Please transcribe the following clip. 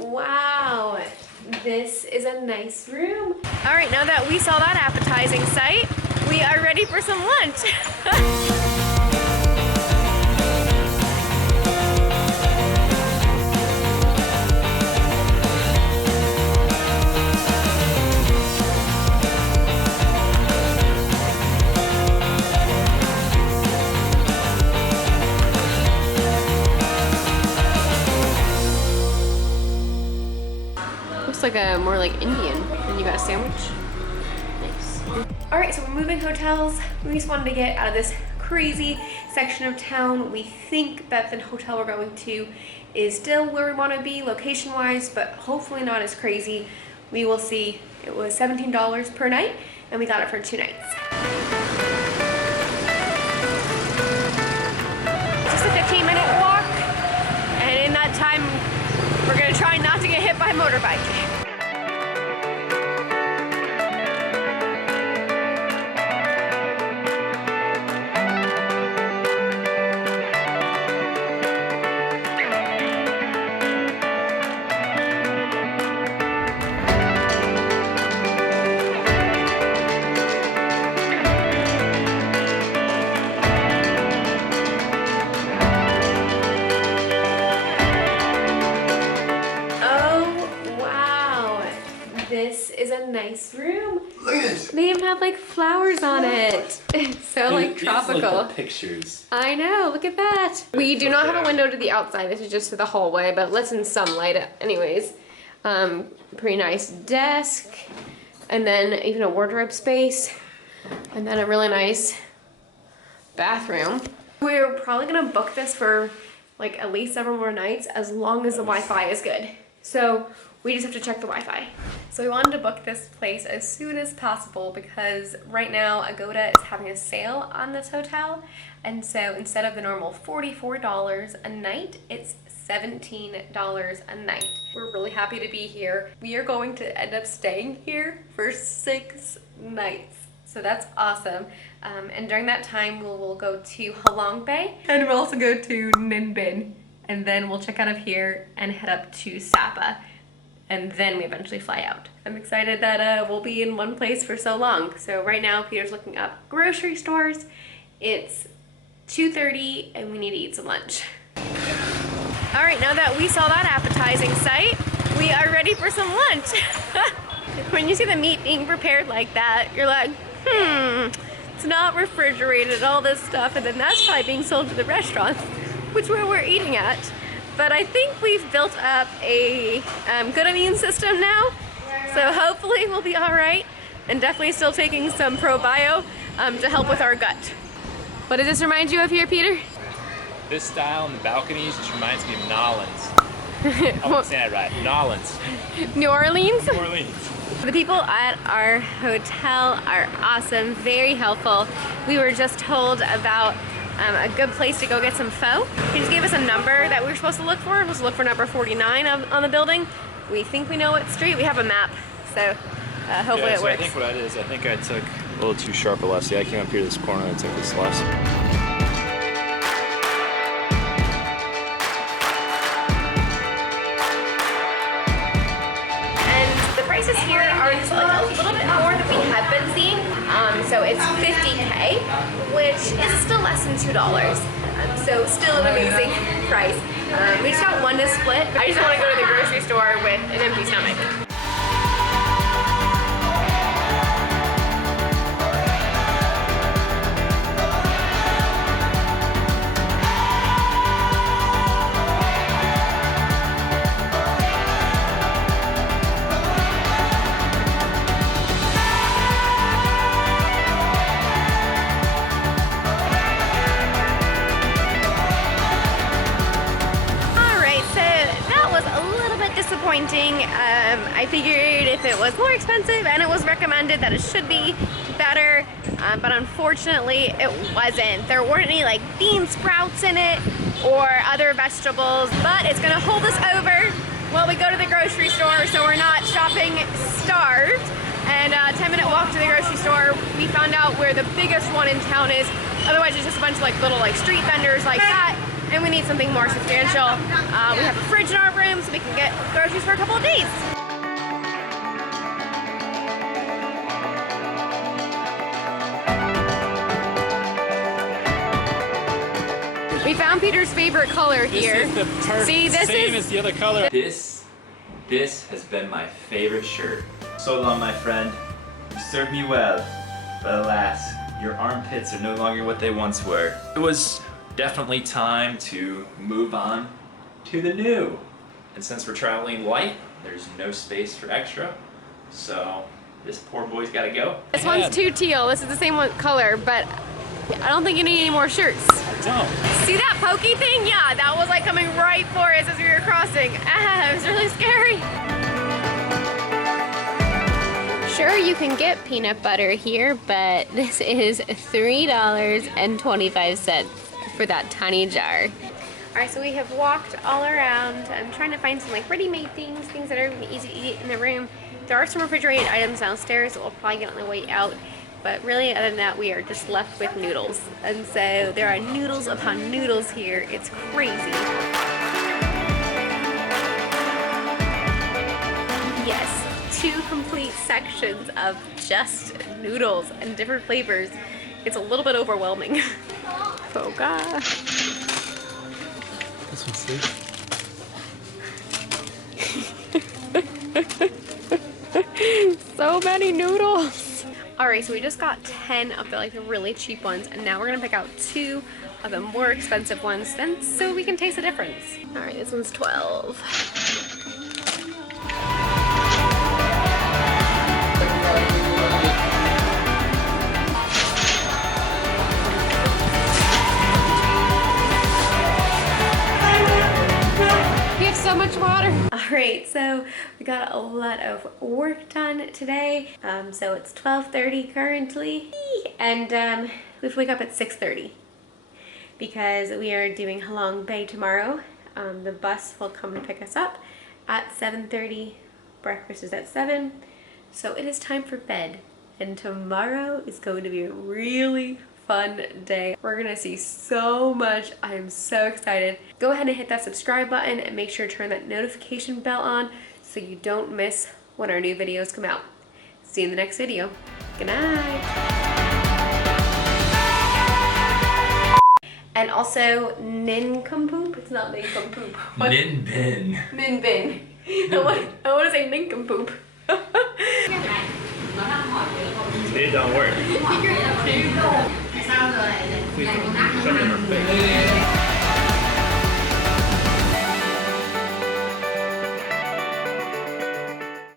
wow, this is a nice room. All right, now that we saw that appetizing sight, we are ready for some lunch. Looks like a more like Indian. And you got a sandwich. Nice. All right, so we're moving hotels. We just wanted to get out of this crazy section of town. We think that the hotel we're going to is still where we want to be location-wise, but hopefully not as crazy. We will see. It was $17 per night, and we got it for 2 nights. Just a 15-minute walk, and in that time, we're gonna try not to get hit by a motorbike. This is a nice room. Look at this. They even have like flowers on it. It's so like tropical. Like the pictures. I know, look at that. We do not have a window to the outside. This is just to the hallway, but let's in some light anyways. Pretty nice desk. And then even a wardrobe space. And then a really nice bathroom. We're probably gonna book this for like at least several more nights as long as the Wi-Fi is good. So we just have to check the Wi-Fi. So we wanted to book this place as soon as possible because right now Agoda is having a sale on this hotel. And so instead of the normal $44 a night, it's $17 a night. We're really happy to be here. We are going to end up staying here for 6 nights. So that's awesome. And during that time, we'll go to Halong Bay and we'll also go to Ninh Bình. And then we'll check out of here and head up to Sapa. And then we eventually fly out. I'm excited that we'll be in one place for so long. So right now, Peter's looking up grocery stores. It's 2:30 and we need to eat some lunch. All right, now that we saw that appetizing sight, we are ready for some lunch. When you see the meat being prepared like that, you're like, it's not refrigerated, all this stuff, and then that's probably being sold to the restaurants, which is where we're eating at. But I think we've built up a good immune system now, so hopefully we'll be all right, and definitely still taking some ProBio to help with our gut. What does this remind you of here, Peter? This style in the balconies just reminds me of Nolans. I'm saying it right, Nolans. New Orleans? New Orleans. The people at our hotel are awesome, very helpful. We were just told about a good place to go get some pho. He just gave us a number that we were supposed to look for. We're supposed to look for number 49 on the building. We think we know what street. We have a map, so hopefully it works. I think what I did is I think I took a little too sharp a left. See, I came up here to this corner and I took this left. Prices here are just like a little bit more than we have been seeing. So it's $50K, which is still less than $2. So still an amazing price. We just got one to split. I just want to go to the grocery store with an empty stomach. Disappointing. I figured if it was more expensive and it was recommended that it should be better, but unfortunately it wasn't. There weren't any like bean sprouts in it or other vegetables, but it's gonna hold us over while we go to the grocery store so we're not shopping starved. And a 10-minute walk to the grocery store, we found out where the biggest one in town is. Otherwise it's just a bunch of like little like street vendors like that. and we need something more substantial. We have a fridge in our room so we can get groceries for a couple of days. We found Peter's favorite color here. This is the perfect, See, this same is as the other color. This has been my favorite shirt. So long, my friend. You served me well, but alas, your armpits are no longer what they once were. It was definitely time to move on to the new. And since we're traveling light, there's no space for extra. So this poor boy's gotta go. This one's too teal. This is the same one color, but I don't think you need any more shirts. Don't. See that pokey thing? Yeah, that was like coming right for us as we were crossing. Ah, it was really scary. Sure, you can get peanut butter here, but this is $3.25 for that tiny jar. All right, so we have walked all around. I'm trying to find some like ready-made things that are easy to eat in the room. There are some refrigerated items downstairs that we'll probably get on the way out. But really, other than that, we are just left with noodles. And so there are noodles upon noodles here. It's crazy. Yes, 2 complete sections of just noodles and different flavors. It's a little bit overwhelming. Oh gosh. This one's sweet. So many noodles. Alright, so we just got 10 of the really cheap ones, and now we're gonna pick out 2 of the more expensive ones, then so we can taste the difference. Alright, this one's 12. We have so much water. Alright, so we got a lot of work done today. So it's 12:30 currently, and we wake up at 6:30 because we are doing Halong Bay tomorrow. The bus will come to pick us up at 7:30. Breakfast is at 7. So it is time for bed, and tomorrow is going to be a really fun day. We're gonna see so much. I am so excited. Go ahead and hit that subscribe button and make sure to turn that notification bell on so you don't miss when our new videos come out. See you in the next video. Good night. And also nincompoop. It's not nincompoop. What? Nin bin. Nin bin. I want to say nincompoop. It don't work. Please don't shove it in her face.